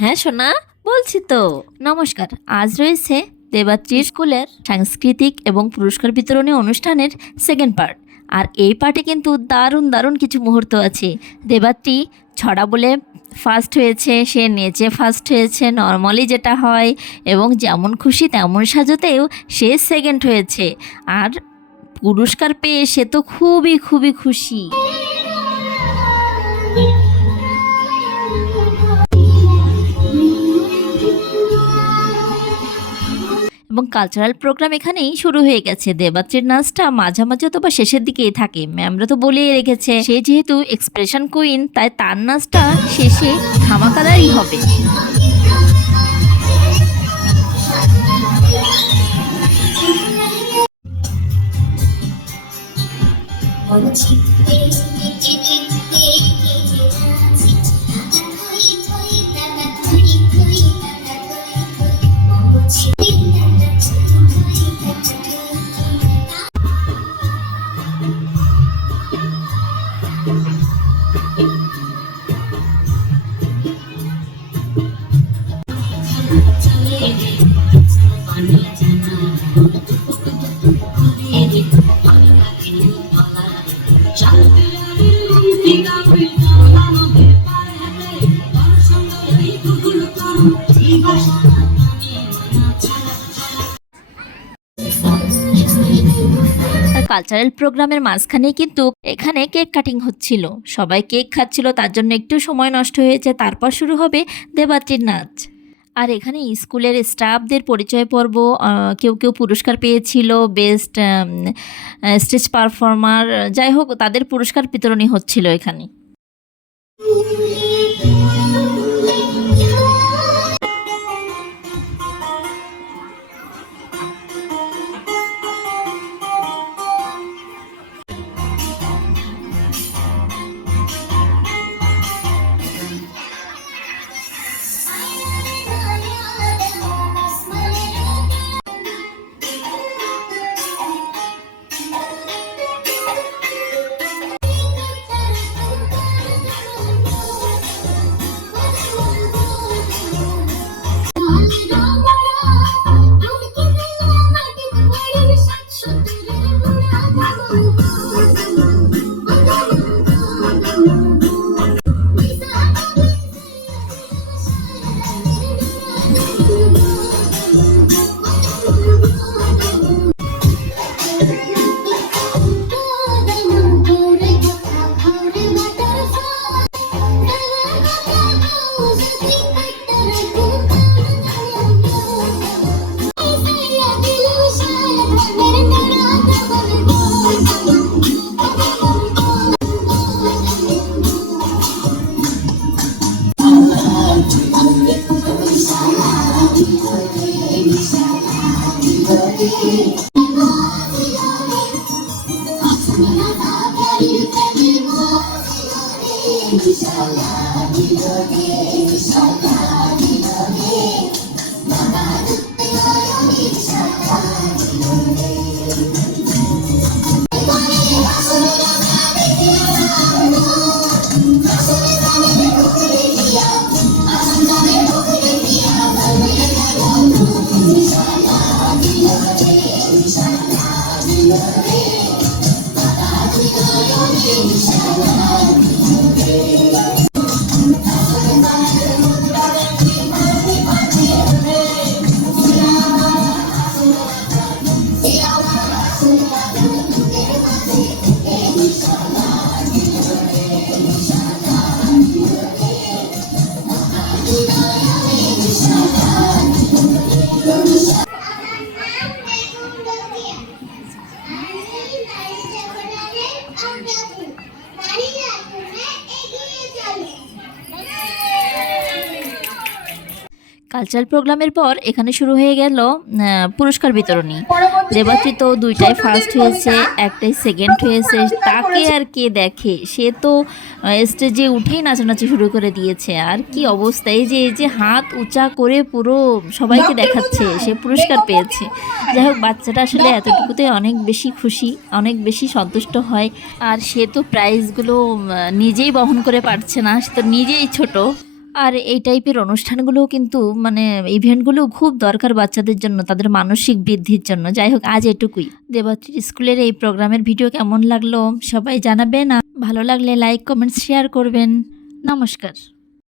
হ্যাঁ সোনা, বলছি তো। নমস্কার। আজ রয়েছে দেবাত্রী স্কুলের সাংস্কৃতিক এবং পুরস্কার বিতরণী অনুষ্ঠানের সেকেন্ড পার্ট। আর এই পার্টে কিন্তু দারুণ দারুণ কিছু মুহূর্ত আছে। দেবাত্রী ছড়া বলে ফার্স্ট হয়েছে, সে নেচে ফার্স্ট হয়েছে নর্মালি যেটা হয়, এবং যেমন খুশি তেমন সাজতেও সে সেকেন্ড হয়েছে। আর পুরস্কার পেয়ে সে তো খুবই খুবই খুশি। এবং কালচারাল প্রোগ্রাম এখানেই শুরু হয়ে গেছে। দেবাত্রীর নাচটা মাঝামাঝি অথবা শেষের দিকেই থাকে। ম্যামরা তো বলেই রেখেছে সে যেহেতু এক্সপ্রেশন কুইন, তাই তার নাচটা শেষে ধামাকাদারই হবে। কালচারাল প্রোগ্রামের মাঝখানেই কিন্তু এখানে কেক কাটিং হচ্ছিল, সবাই কেক খাচ্ছিল, তার জন্য একটু সময় নষ্ট হয়েছে। তারপর শুরু হবে দেবাত্রীর নাচ। আর এখানে স্কুলের স্টাফদের পরিচয় পর্ব, কেউ কেউ পুরস্কার পেয়েছিল, বেস্ট স্টেজ পারফর্মার, যাই হোক তাদের পুরস্কার বিতরণী হচ্ছিল এখানে। কালচারাল প্রোগ্রামের পর এখানে শুরু হয়ে গেল পুরস্কার বিতরণী। দেবাত্রী তো দুইটাই ফার্স্ট হয়েছে, একটাই সেকেন্ড হয়েছে। তাকে আর কে দেখে, সে তো স্টেজে উঠেই নাচানাচি শুরু করে দিয়েছে। আর কি অবস্থা, এই যে হাত উঁচা করে পুরো সবাইকে দেখাচ্ছে সে পুরস্কার পেয়েছে। যাই হোক, বাচ্চাটা আসলে এতটুকুতে অনেক বেশি খুশি, অনেক বেশি সন্তুষ্ট হয়। আর সে তো প্রাইজগুলো নিজেই বহন করে পারছে না, সে তো নিজেই ছোট। আর এই টাইপের অনুষ্ঠানগুলো কিন্তু ইভেন্টগুলো খুব দরকার বাচ্চাদের জন্য, তাদের মানসিক বৃদ্ধির জন্য। যাই হোক, আজ এটুকুই। দেবাত্রীর স্কুলের এই প্রোগ্রামের ভিডিও কেমন লাগলো সবাই জানাবেন। আর ভালো লাগলে লাইক, কমেন্টস, শেয়ার করবেন। নমস্কার।